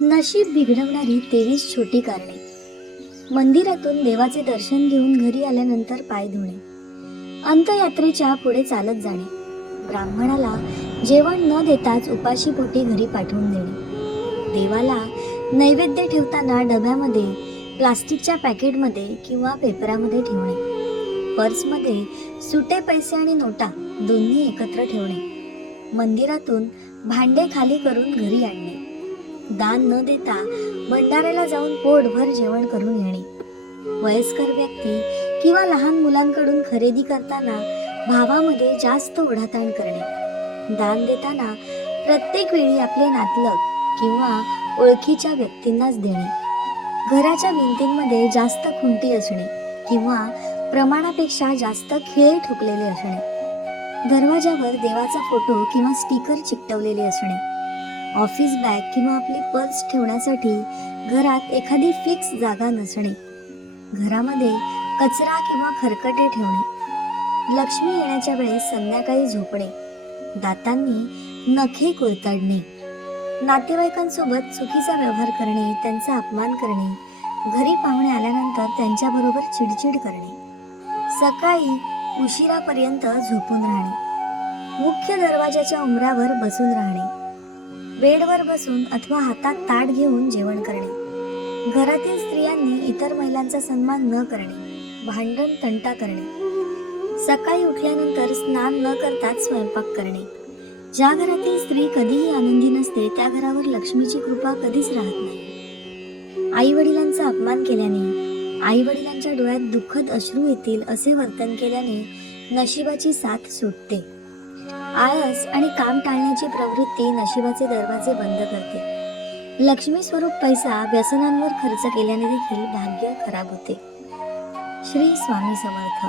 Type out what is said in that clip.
नशीब बिघडवणारी तेवीस छोटी कारणे. मंदिरातून देवाचे दर्शन घेऊन घरी आल्यानंतर पाय धुणे. अंतयात्रेच्या पुढे चालत जाणे. ब्राह्मणाला जेवण न देताच उपाशी पोटी घरी पाठवून देणे. देवाला नैवेद्य ठेवताना डब्यामध्ये प्लास्टिकच्या पॅकेटमध्ये किंवा पेपरामध्ये ठेवणे. पर्समध्ये सुटे पैसे आणि नोटा दोन्ही एकत्र ठेवणे. मंदिरातून भांडे खाली करून घरी आणणे. दान न देता भंडाऱ्याला जाऊन पोटभर जेवण करून येणे. वयस्कर व्यक्ती किंवा लहान मुलांकडून खरेदी करताना भावामध्ये जास्त ओढाताण करणे. दान देताना प्रत्येक वेळी आपले नातलग किंवा ओळखीच्या व्यक्तींनाच देणे. घराच्या भिंतींमध्ये जास्त खुंटी असणे किंवा प्रमाणापेक्षा जास्त खिळे ठोकलेले असणे. दरवाजावर देवाचा फोटो किंवा स्टिकर चिकटवलेले असणे. ऑफिस बॅग किंवा आपली पर्स ठेवण्यासाठी घरात एखादी फिक्स जागा नसणे. घरामध्ये कचरा किंवा खरकटे ठेवणे. लक्ष्मी येण्याच्या वेळेस संध्याकाळी झोपणे. दातांनी नखे कुरतडणे. नातेवाईकांसोबत चुकीचा व्यवहार करणे त्यांचा अपमान करणे. घरी पाहुणे आल्यानंतर त्यांच्याबरोबर चिडचिड करणे. सकाळी उशिरापर्यंत झोपून राहणे. मुख्य दरवाजाच्या उमरावर बसून राहणे. बेडवर बसून अथवा हातात ताट घेऊन जेवण करणे. घरातील स्त्रियांनी इतर महिलांचा सन्मान न करणे. भांडण तंटा करणे. सकाळी उठल्यानंतर स्नान न करताच स्वयंपाक करणे. ज्या घरातील स्त्री कधीही आनंदी नसते त्या घरावर लक्ष्मीची कृपा कधीच राहत नाही. आई वडिलांचा अपमान केल्याने आई वडिलांच्या डोळ्यात दुःखद अश्रू येतील असे वर्तन केल्याने नशिबाची साथ सुटते. आळस आणि काम टाळण्याची प्रवृत्ती नशिबाचे दरवाजे बंद करते. लक्ष्मी स्वरूप पैसा व्यसनांवर खर्च केल्याने देखील भाग्य खराब होते. श्री स्वामी समर्थ.